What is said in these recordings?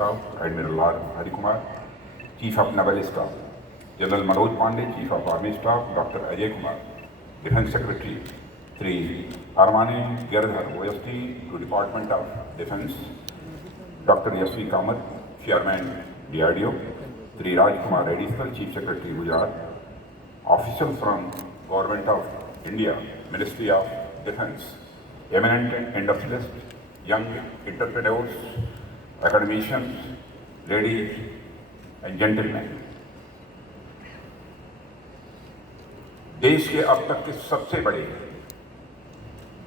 Staff, Admiral R. Hari Kumar, Chief of Naval Staff, General Manoj Pandey, Chief of Army Staff, Dr. Ajay Kumar, Defence Secretary, Sri Armane Girdhar, OST to Department of Defence, Dr. S.V. Kamath, Chairman, DRDO, Sri Raj Kumar, Additional Chief Secretary, Gujarat, officials from Government of India, Ministry of Defence, eminent industrialists, young entrepreneurs, academicians, ladies and gentlemen. देश के अब तक के सबसे बड़े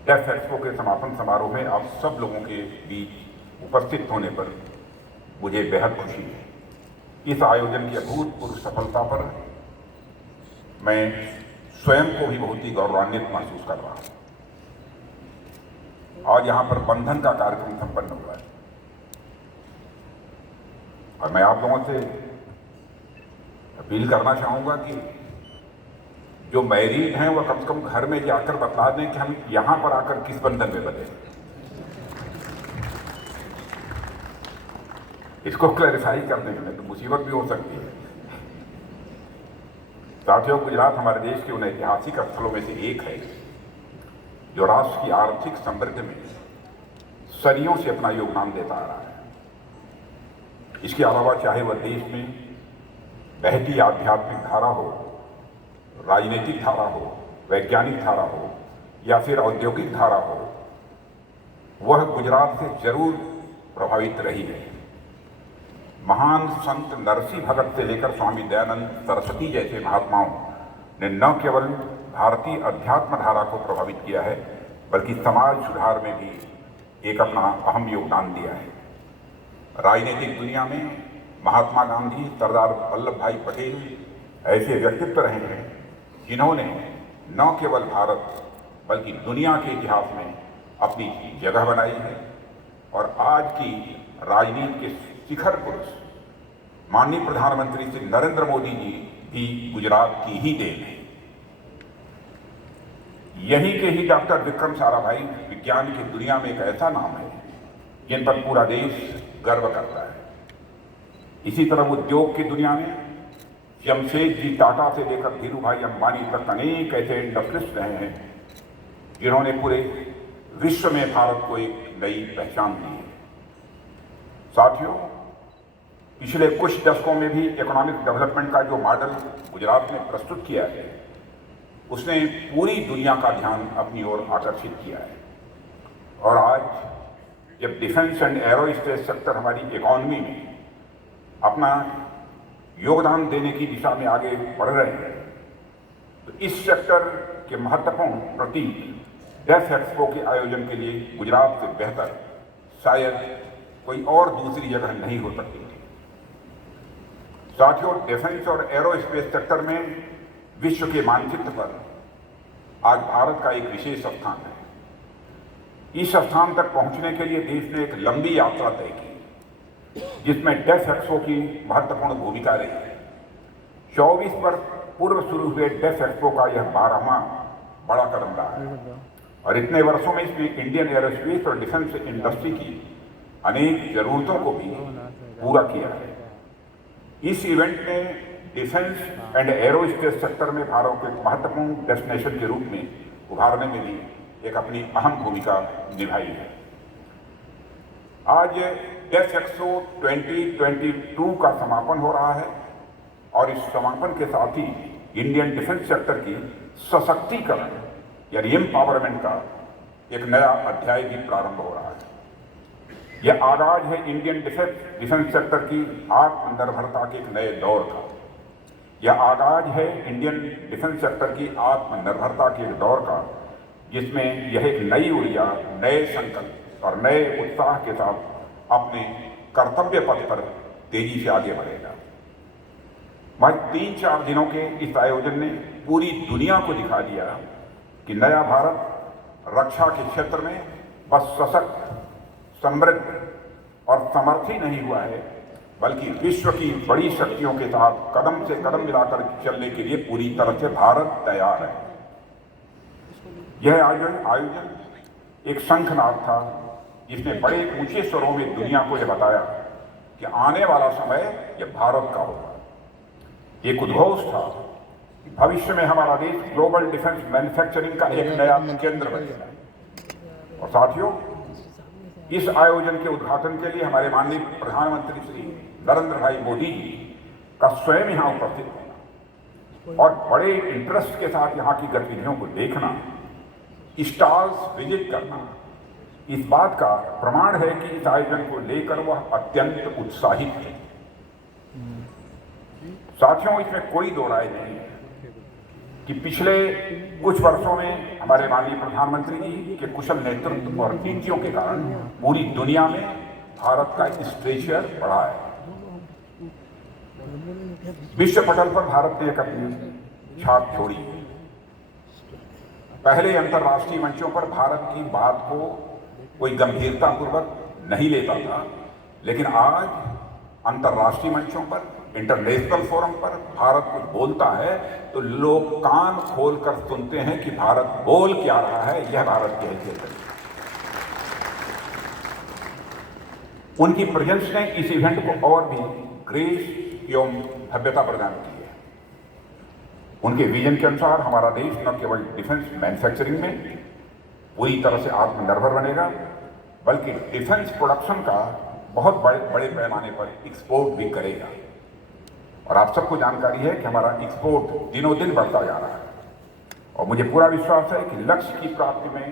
def expo के समापन समारोह में आप सब लोगों के बीच उपस्थित होने पर मुझे बेहद खुशी है। इस आयोजन की अभूतपूर्व सफलता पर मैं स्वयं को भी बहुत ही गौरवान्वित महसूस कर रहा हूं। आज यहां पर बंधन का कार्यक्रम संपन्न हुआ है और मैं आप लोगों से अपील करना चाहूंगा कि जो मैरिड हैं वह कम से कम घर में जाकर बता दें कि हम यहां पर आकर किस बंधन में बंधे। इसको क्लैरिफाई करने में तो मुसीबत भी हो सकती है। साथियों, गुजरात हमारे देश के उन ऐतिहासिक स्थलों में से एक है जो राष्ट्र की आर्थिक समृद्धि में सदियों से अपना योगदान देता आ रहा है। इसके अलावा चाहे वह देश में बहती आध्यात्मिक धारा हो, राजनीतिक धारा हो, वैज्ञानिक धारा हो या फिर औद्योगिक धारा हो, वह गुजरात से जरूर प्रभावित रही है। महान संत नरसिंह भगत से लेकर स्वामी दयानंद सरस्वती जैसे महात्माओं ने न केवल भारतीय अध्यात्म धारा को प्रभावित किया है बल्कि समाज सुधार में भी एक अपना अहम योगदान दिया है। राजनीतिक दुनिया में महात्मा गांधी, सरदार वल्लभ भाई पटेल ऐसे व्यक्तित्व रहे हैं जिन्होंने न केवल भारत बल्कि दुनिया के इतिहास में अपनी जगह बनाई है और आज की राजनीति के शिखर पुरुष माननीय प्रधानमंत्री श्री नरेंद्र मोदी जी भी गुजरात की ही देन है। यहीं के ही डॉक्टर विक्रम साराभाई विज्ञान की दुनिया में एक ऐसा नाम है जिन पर पूरा देश गर्व करता है। इसी तरह उद्योग की दुनिया में जमशेदजी टाटा से लेकर धीरूभाई अंबानी तक अनेक ऐसे इंडस्ट्रिस्ट रहे हैं जिन्होंने पूरे विश्व में भारत को एक नई पहचान दी है। साथियों, पिछले कुछ दशकों में भी इकोनॉमिक डेवलपमेंट का जो मॉडल गुजरात ने प्रस्तुत किया है उसने पूरी दुनिया का ध्यान अपनी ओर आकर्षित किया है। और आज जब डिफेंस एंड एरोस्पेस सेक्टर हमारी इकॉनमी में अपना योगदान देने की दिशा में आगे बढ़ रहे हैं तो इस सेक्टर के महत्वपूर्ण प्रतीक डेफ एक्सपो के आयोजन के लिए गुजरात से बेहतर शायद कोई और दूसरी जगह नहीं हो सकती थी। साथियों, डिफेंस और एरोस्पेस सेक्टर में विश्व के मानचित्र पर आज भारत का एक विशेष स्थान है। इस स्थान तक पहुंचने के लिए देश ने एक लंबी यात्रा तय की जिसमें डेफ एक्सपो की महत्वपूर्ण भूमिका रही है। 24 वर्ष पूर्व शुरू हुए डेफ एक्सपो का यह 12वां बड़ा कदम रहा है और इतने वर्षों में इसमें इंडियन एरोस्पेस और डिफेंस इंडस्ट्री की अनेक जरूरतों को भी पूरा किया है। इस इवेंट ने डिफेंस एंड एरोस्पेस सेक्टर में भारत को एक महत्वपूर्ण डेस्टिनेशन के रूप में उभारने में भी एक अपनी अहम भूमिका निभाई है। आज डेफ एक्सपो 2022 का समापन हो रहा है और इस समापन के साथ ही इंडियन डिफेंस सेक्टर की सशक्तिकरण यानी एम्पावरमेंट का एक नया अध्याय भी प्रारंभ हो रहा है। यह आगाज है इंडियन डिफेंस सेक्टर की आत्मनिर्भरता के एक नए दौर का। यह आगाज है इंडियन डिफेंस सेक्टर की आत्मनिर्भरता के एक दौर का जिसमें यह एक नई ऊर्जा, नए संकल्प और नए उत्साह के साथ अपने कर्तव्य पथ पर तेजी से आगे बढ़ेगा। भाई 3-4 दिनों के इस आयोजन ने पूरी दुनिया को दिखा दिया कि नया भारत रक्षा के क्षेत्र में बस सशक्त, समृद्ध और समर्थ ही नहीं हुआ है बल्कि विश्व की बड़ी शक्तियों के साथ कदम से कदम मिलाकर चलने के लिए पूरी तरह से भारत तैयार है। यह आयोजन एक शंखनाद था जिसने बड़े ऊंचे स्वरों में दुनिया को यह बताया कि आने वाला समय यह भारत का होगा। एक उद्घोष था कि भविष्य में हमारा देश ग्लोबल डिफेंस मैन्युफैक्चरिंग का एक नया केंद्र बनेगा। और साथियों, इस आयोजन के उद्घाटन के लिए हमारे माननीय प्रधानमंत्री श्री नरेंद्र भाई मोदी जी का स्वयं यहाँ उपस्थित होना और बड़े इंटरेस्ट के साथ यहाँ की गतिविधियों को देखना, स्टॉल्स विजिट करना, इस बात का प्रमाण है कि इस आयोजन को लेकर वह अत्यंत उत्साहित है। साथियों, इसमें कोई दो राय नहीं है कि पिछले कुछ वर्षों में हमारे माननीय प्रधानमंत्री जी के कुशल नेतृत्व और नीतियों के कारण पूरी दुनिया में भारत का स्टेचर बढ़ा है। विश्व पटल पर भारत ने एक अपनी छाप छोड़ी। पहले अंतर्राष्ट्रीय मंचों पर भारत की बात को कोई गंभीरतापूर्वक नहीं लेता था, लेकिन आज अंतर्राष्ट्रीय मंचों पर, इंटरनेशनल फोरम पर भारत कुछ बोलता है तो लोग कान खोलकर सुनते हैं कि भारत बोल क्या रहा है। यह भारत की हैसियत है। उनकी प्रेजेंस ने इस इवेंट को और भी ग्रेस एवं भव्यता प्रदान की है। उनके विजन के अनुसार हमारा देश न केवल डिफेंस मैन्युफैक्चरिंग में पूरी तरह से आत्मनिर्भर बनेगा, बल्कि डिफेंस प्रोडक्शन का बहुत बड़े पैमाने पर एक्सपोर्ट भी करेगा। और आप सबको जानकारी है कि हमारा एक्सपोर्ट दिनों दिन बढ़ता जा रहा है और मुझे पूरा विश्वास है कि लक्ष्य की प्राप्ति में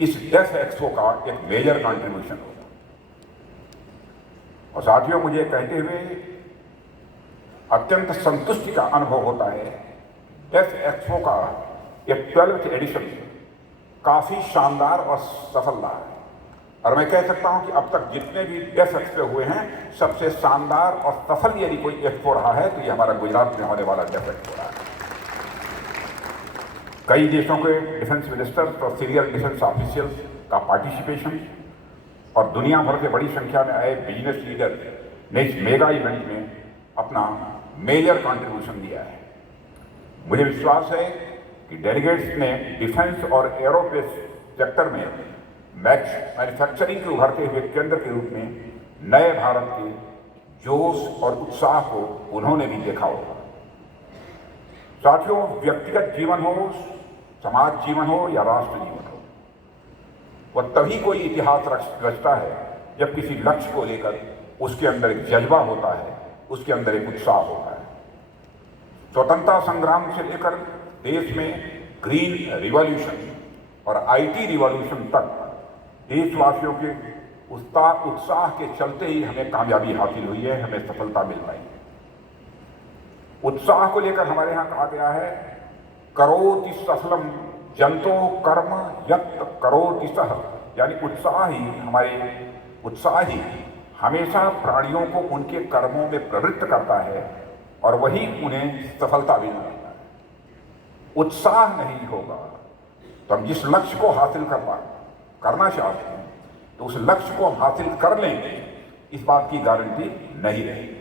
इस डेफ एक्सपो का एक मेजर कंट्रीब्यूशन होगा। और साथियों, मुझे कहते हुए अत्यंत संतुष्टि का अनुभव होता है। डेफ एक्सपो का यह 12th एडिशन काफी शानदार और सफल रहा है और मैं कह सकता हूं कि अब तक जितने भी डेफ एक्सपो हुए हैं, सबसे शानदार और सफल यदि कोई एक्सपो रहा है तो ये हमारा गुजरात में होने वाला डेफ एक्सपो रहा है। कई देशों के डिफेंस मिनिस्टर्स और सीनियर डिफेंस ऑफिशियल्स का पार्टिसिपेशन और दुनिया भर से बड़ी संख्या में आए बिजनेस लीडर ने इस मेगा इवेंट में अपना मेजर कंट्रीब्यूशन दिया है। मुझे विश्वास है कि डेलीगेट्स ने डिफेंस और एरोस्पेस सेक्टर में मैन्युफैक्चरिंग के उभरते हुए केंद्र के रूप में नए भारत के जोश और उत्साह को उन्होंने भी देखा होगा। साथियों, व्यक्तिगत जीवन हो, समाज जीवन हो या राष्ट्र जीवन हो, वह तभी कोई इतिहास रचता है जब किसी लक्ष्य को लेकर उसके अंदर एक जज्बा होता है, उसके अंदर एक उत्साह होता है। स्वतंत्रता संग्राम से लेकर देश में ग्रीन रिवॉल्यूशन और IT रिवॉल्यूशन तक देशवासियों के उत्साह के चलते ही हमें कामयाबी हासिल हुई है, हमें सफलता मिल पाई है। उत्साह को लेकर हमारे यहाँ कहा गया है, करोति सफलम जंतो कर्म यत् करोति सह, यानी उत्साह ही हमेशा प्राणियों को उनके कर्मों में प्रवृत्त करता है और वही उन्हें सफलता भी मिलता है। उत्साह नहीं होगा तो हम जिस लक्ष्य को हासिल करना चाहते हैं तो उस लक्ष्य को हम हासिल कर लेंगे, इस बात की गारंटी नहीं रहेगी।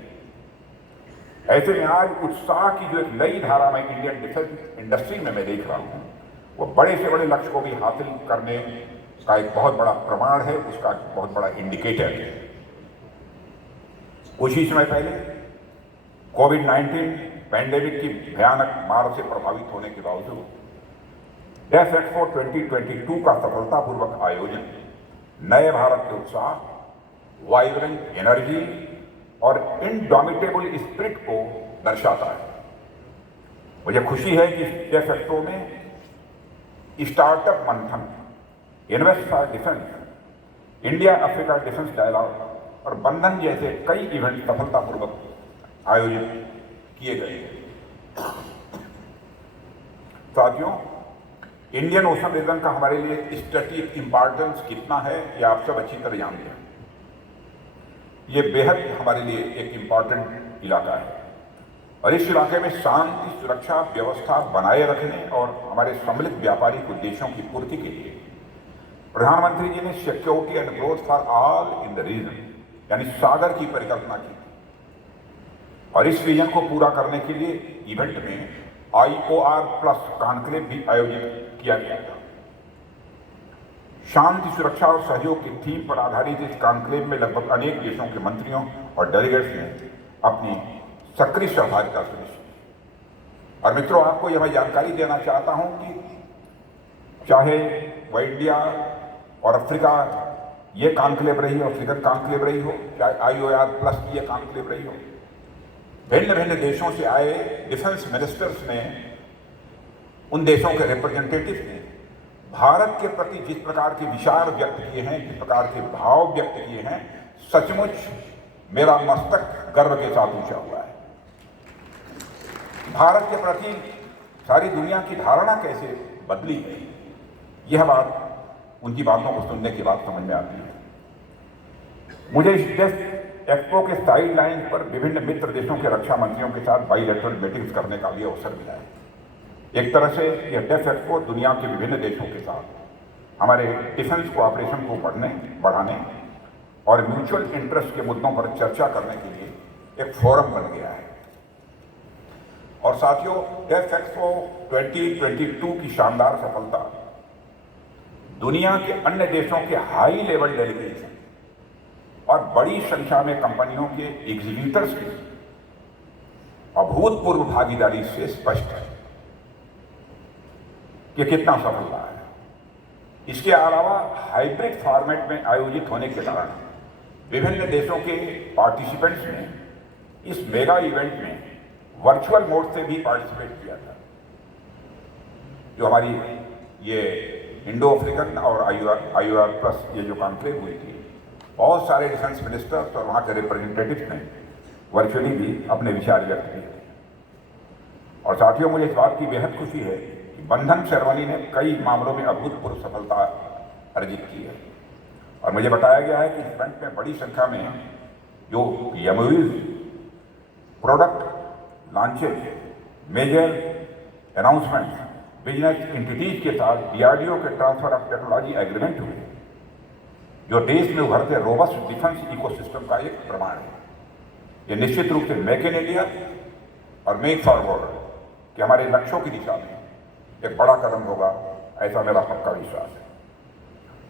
ऐसे में आज उत्साह की जो एक नई धारा में इंडियन डिफेंस इंडस्ट्री में मैं देख रहा हूं, वो बड़े से बड़े लक्ष्य को भी हासिल करने का एक बहुत बड़ा प्रमाण है, उसका एक बहुत बड़ा इंडिकेटर है। कुछ ही समय पहले कोविड-19 पैंडेमिक की भयानक मार से प्रभावित होने के बावजूद डेफ एक्सपो 2022 का सफलतापूर्वक आयोजन नए भारत के उत्साह, वाइब्रेंट एनर्जी और इनडोमिटेबल स्पिरिट को दर्शाता है। मुझे खुशी है कि डेफ एक्सपो में startup Manthan, invest for defence, India Africa defence dialogue और बंधन जैसे कई इवेंट सफलतापूर्वक आयोजित किए गए हैं। साथियों, इंडियन ओशन रीजन का हमारे लिए स्ट्रेटेजिक इंपॉर्टेंस कितना है, यह आप सब अच्छी तरह जानते हैं। ये बेहद हमारे लिए एक इम्पॉर्टेंट इलाका है और इस इलाके में शांति, सुरक्षा, व्यवस्था बनाए रखने और हमारे सम्मिलित व्यापारिक उद्देश्यों की पूर्ति के लिए प्रधानमंत्री जी ने security and growth for all in the region, यानी सागर की परिकल्पना की और इस विजन को पूरा करने के लिए इवेंट में IOR+ कॉन्क्लेव भी आयोजित किया गया था। शांति, सुरक्षा और सहयोग की थीम पर आधारित इस कॉन्क्लेव में लगभग अनेक देशों के मंत्रियों और डेलीगेट्स ने अपनी सक्रिय सहभागिता सुनिश्चित की। और मित्रों, आपको यह मैं जानकारी देना चाहता हूं कि चाहे वह इंडिया और अफ्रीका ये कॉन्क्लेव रही हो, अफ्रीकन कॉन्क्लेव रही हो, चाहे IOR प्लस की ये कॉन्क्लेव रही हो, भिन्न भिन्न देशों से आए डिफेंस मिनिस्टर्स ने, उन देशों के रिप्रेजेंटेटिव ने भारत के प्रति जिस प्रकार के विचार व्यक्त किए हैं, जिस प्रकार के भाव व्यक्त किए हैं, सचमुच मेरा मस्तक गर्व के साथ ऊंचा हुआ है। भारत के प्रति सारी दुनिया की धारणा कैसे बदली है, यह बात उनकी बातों को सुनने के बाद समझ में आती है। मुझे इस डेफ एक्सपो के साइड लाइन पर विभिन्न मित्र देशों के रक्षा मंत्रियों के साथ बाइलेटरल मीटिंग्स करने का भी अवसर मिला है। एक तरह से यह डेफ एक्सपो दुनिया के विभिन्न देशों के साथ हमारे डिफेंस कोऑपरेशन को बढ़ाने और म्यूचुअल इंटरेस्ट के मुद्दों पर चर्चा करने के लिए एक फोरम बन गया है। और साथियों, डेफ एक्सपो 2022 की शानदार सफलता दुनिया के अन्य देशों के हाई लेवल डेलीगेशन और बड़ी संख्या में कंपनियों के एग्जीक्यूटर्स की अभूतपूर्व भागीदारी से स्पष्ट है कि कितना सफल रहा है। इसके अलावा हाइब्रिड फॉर्मेट में आयोजित होने के कारण विभिन्न देशों के पार्टिसिपेंट्स ने इस मेगा इवेंट में वर्चुअल मोड से भी पार्टिसिपेट किया था। जो हमारी ये इंडो अफ्रीकन और IOR प्लस ये जो कॉन्क्लेव हुई थी, बहुत सारे डिफेंस मिनिस्टर्स और वहाँ के रिप्रेजेंटेटिव्स ने वर्चुअली भी अपने विचार व्यक्त किए थे। और साथियों, मुझे इस बात की बेहद खुशी है कि बंधन सेरेमनी ने कई मामलों में अभूतपूर्व सफलता अर्जित की है। और मुझे बताया गया है कि इस इवेंट में बड़ी संख्या में जो MOUs, product launches, major announcements, business entities के साथ DRDO के ट्रांसफर ऑफ टेक्नोलॉजी एग्रीमेंट हुए, जो देश में उभरते रोबस्ट डिफेंस इकोसिस्टम का एक प्रमाण है। ये निश्चित रूप से मेक इन इंडिया और मेक फॉरवर्ड के हमारे लक्ष्यों की दिशा में एक बड़ा कदम होगा, ऐसा मेरा पक्का विश्वास है।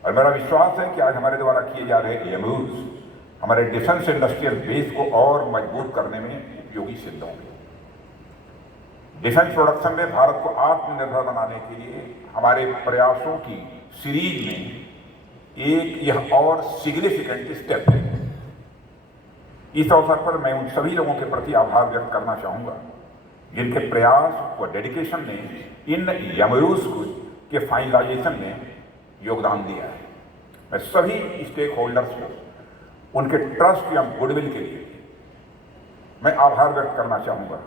और मेरा विश्वास है कि आज हमारे द्वारा किए जा रहे MOUs हमारे डिफेंस इंडस्ट्रियल बेस को और मजबूत करने में उपयोगी सिद्ध होंगे। डिफेंस प्रोडक्शन में भारत को आत्मनिर्भर बनाने के लिए हमारे प्रयासों की सीरीज में एक यह और सिग्निफिकेंट स्टेप है। इस अवसर पर मैं उन सभी लोगों के प्रति आभार व्यक्त करना चाहूंगा जिनके प्रयास व डेडिकेशन ने इन MOUs के फाइनलाइजेशन में योगदान दिया है। मैं सभी स्टेक होल्डर्स को उनके ट्रस्ट या गुडविल के लिए मैं आभार व्यक्त करना चाहूंगा,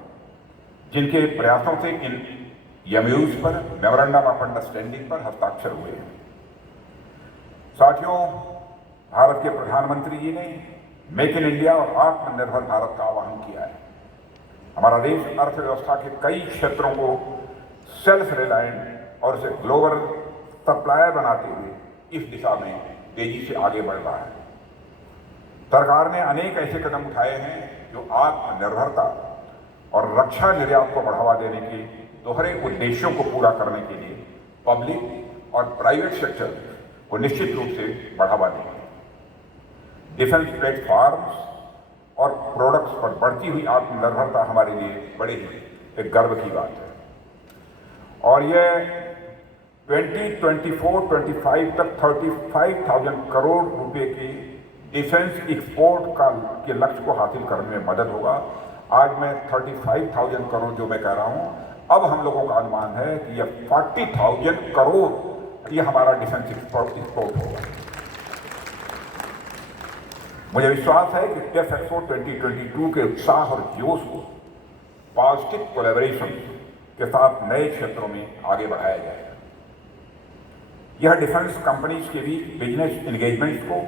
जिनके प्रयासों से इन MOUs पर मेमोरेंडम ऑफ अंडरस्टैंडिंग पर हस्ताक्षर हुए हैं। साथियों, भारत के प्रधानमंत्री जी ने मेक इन इंडिया और आत्मनिर्भर भारत का आह्वान किया है। हमारा देश अर्थव्यवस्था के कई क्षेत्रों को सेल्फ रिलायंट और उसे ग्लोबल सप्लायर बनाते हुए इस दिशा में तेजी से आगे बढ़ रहा है। सरकार ने अनेक ऐसे कदम उठाए हैं जो आत्मनिर्भरता और रक्षा निर्यात को बढ़ावा देने के दोहरे उद्देश्यों को पूरा करने के लिए पब्लिक और प्राइवेट सेक्टर को निश्चित रूप से बढ़ावा देंगे। डिफेंस प्लेटफॉर्म्स और प्रोडक्ट्स पर बढ़ती हुई आत्मनिर्भरता हमारे लिए बड़े ही एक गर्व की बात है। और यह 2024-25 तक 35,000 करोड़ रुपए की डिफेंस एक्सपोर्ट के लक्ष्य को हासिल करने में मदद होगा। आज मैं 35,000 करोड़ जो मैं कह रहा हूं, अब हम लोगों का अनुमान है कि यह 40,000 करोड़ ये हमारा डिफेंस एक्सपोर्ट होगा। मुझे विश्वास है कि डेफ एक्सपो 2022 के उत्साह और जोश को पॉजिटिव कोलैबोरेशन के साथ नए क्षेत्रों में आगे बढ़ाया जाएगा। यह डिफेंस कंपनीज के बीच बिजनेस एंगेजमेंट्स को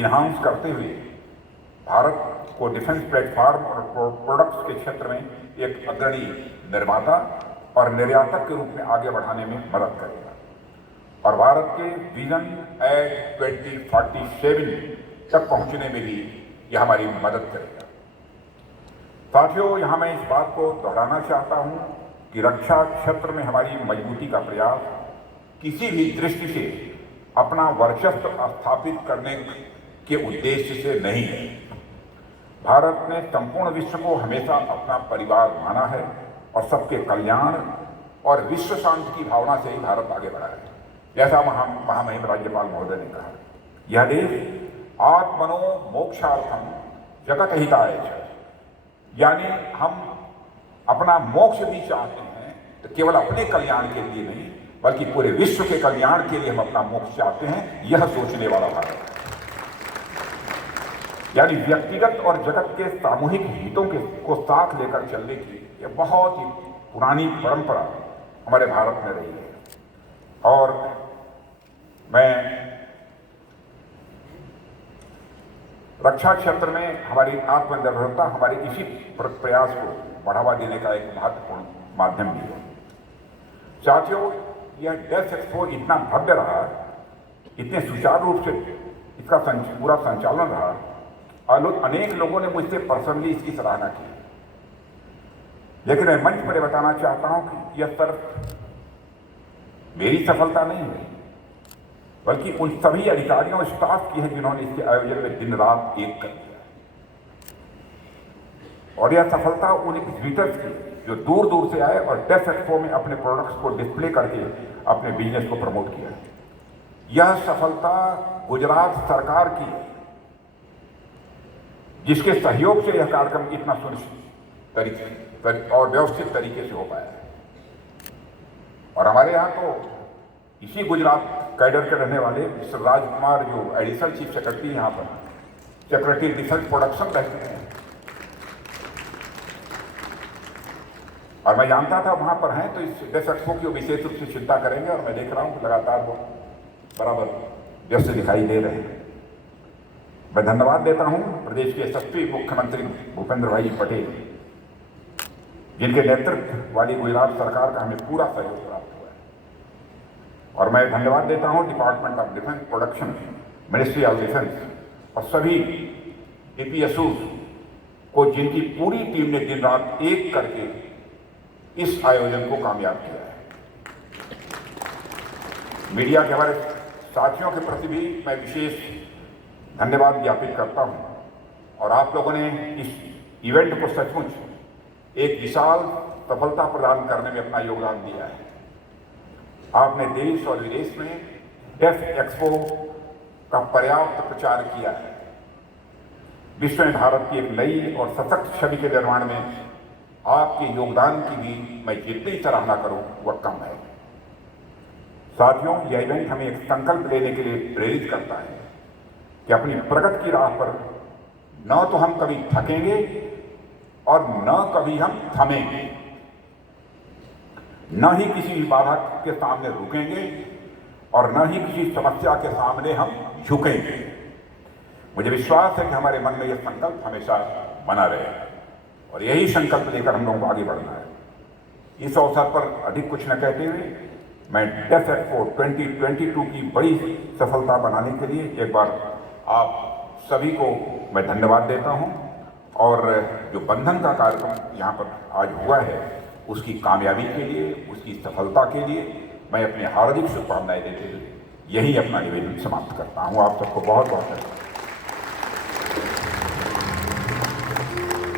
इन्हांस करते हुए भारत को डिफेंस प्लेटफॉर्म और प्रोडक्ट्स के क्षेत्र में एक अग्रणी निर्माता और निर्यातक के रूप में आगे बढ़ाने में मदद करेगा और भारत के विजन एट 2047 तक पहुंचने में भी यह हमारी मदद करेगा। साथियों, यहां मैं इस बात को दोहराना चाहता हूं कि रक्षा क्षेत्र में हमारी मजबूती का प्रयास किसी भी दृष्टि से अपना वर्चस्व स्थापित करने के उद्देश्य से नहीं है। भारत ने संपूर्ण विश्व को हमेशा अपना परिवार माना है और सबके कल्याण और विश्व शांति की भावना से ही भारत आगे बढ़ा है। जैसा महामहिम राज्यपाल महोदय ने कहा, यह देश आत्मनो मोक्षार्थम जगत हिताय च, यानी हम अपना मोक्ष भी चाहते हैं, तो केवल अपने कल्याण के लिए नहीं बल्कि पूरे विश्व के कल्याण के लिए हम अपना मोक्ष चाहते हैं, यह सोचने वाला भारत है। यानी व्यक्तिगत और जगत के सामूहिक हितों को साथ लेकर चलने की यह बहुत ही पुरानी परंपरा हमारे भारत में रही है। और मैं रक्षा क्षेत्र में हमारी आत्मनिर्भरता, हमारे इसी प्रयास को बढ़ावा देने का एक महत्वपूर्ण माध्यम भी है। साथियों, यह डेफ एक्सपो इतना भव्य रहा, इतने सुचारू रूप से इसका पूरा संचालन रहा, अनेक लोगों ने मुझसे पर्सनली इसकी सराहना की। लेकिन मैं मंच पर बताना चाहता हूं कि यह सिर्फ मेरी सफलता नहीं है, बल्कि उन सभी अधिकारियों और स्टाफ की है जिन्होंने इसके आयोजन में दिन रात एक कर दिया। और यह सफलता उन एग्जीबिटर्स की जो दूर दूर से आए और डेफ एक्सपो में अपने प्रोडक्ट्स को डिस्प्ले करके अपने बिजनेस को प्रमोट किया। यह सफलता गुजरात सरकार की है, जिसके सहयोग से यह कार्यक्रम इतना सुनिश्चित तरीके और व्यवस्थित तरीके से हो पाया है। और हमारे यहाँ तो इसी गुजरात कैडर के रहने वाले मिस्टर राजकुमार, जो एडिशनल चीफ सेक्रेटरी यहाँ पर, सेक्रेटरी रिसर्च प्रोडक्शन रहते हैं, और मैं जानता था वहाँ पर हैं, तो इस डेफ एक्सपो की विशेष रूप से चिंता करेंगे। और मैं देख रहा हूँ कि लगातार वो बराबर व्यस्त दिखाई दे रहे हैं। मैं धन्यवाद देता हूँ प्रदेश के यशस्वी मुख्यमंत्री भूपेंद्र भाई पटेल, जिनके नेतृत्व वाली गुजरात सरकार का हमें पूरा सहयोग प्राप्त हुआ है। और मैं धन्यवाद देता हूँ department of defence production, ministry of defence और सभी APSU को, जिनकी पूरी टीम ने दिन रात एक करके इस आयोजन को कामयाब किया है। मीडिया के हमारे साथियों के प्रति भी मैं विशेष धन्यवाद ज्ञापित करता हूं। और आप लोगों ने इस इवेंट को सचमुच एक विशाल सफलता प्रदान करने में अपना योगदान दिया है। आपने देश और विदेश में डेफ एक्सपो का पर्याप्त प्रचार किया है। विश्व में भारत की एक नई और सशक्त छवि के निर्माण में आपके योगदान की भी मैं जितनी सराहना करूं वह कम है। साथियों, यह इवेंट हमें एक संकल्प लेने के लिए प्रेरित करता है कि अपनी प्रगति की राह पर न तो हम कभी थकेंगे और न कभी हम थमेंगे, न ही किसी भी बाधा के सामने रुकेंगे और न ही किसी समस्या के सामने हम झुकेंगे। मुझे विश्वास है कि हमारे मन में यह संकल्प हमेशा बना रहे और यही संकल्प लेकर हम लोगों को आगे बढ़ना है। इस अवसर पर अधिक कुछ न कहते हुए मैं डेफ एक्सपो 2022 की बड़ी सफलता बनाने के लिए एक बार आप सभी को मैं धन्यवाद देता हूं। और जो बंधन का कार्यक्रम यहाँ पर आज हुआ है, उसकी कामयाबी के लिए, उसकी सफलता के लिए मैं अपने हार्दिक शुभकामनाएं देते हुए यही अपना निवेदन समाप्त करता हूँ। आप सबको बहुत बहुत धन्यवाद।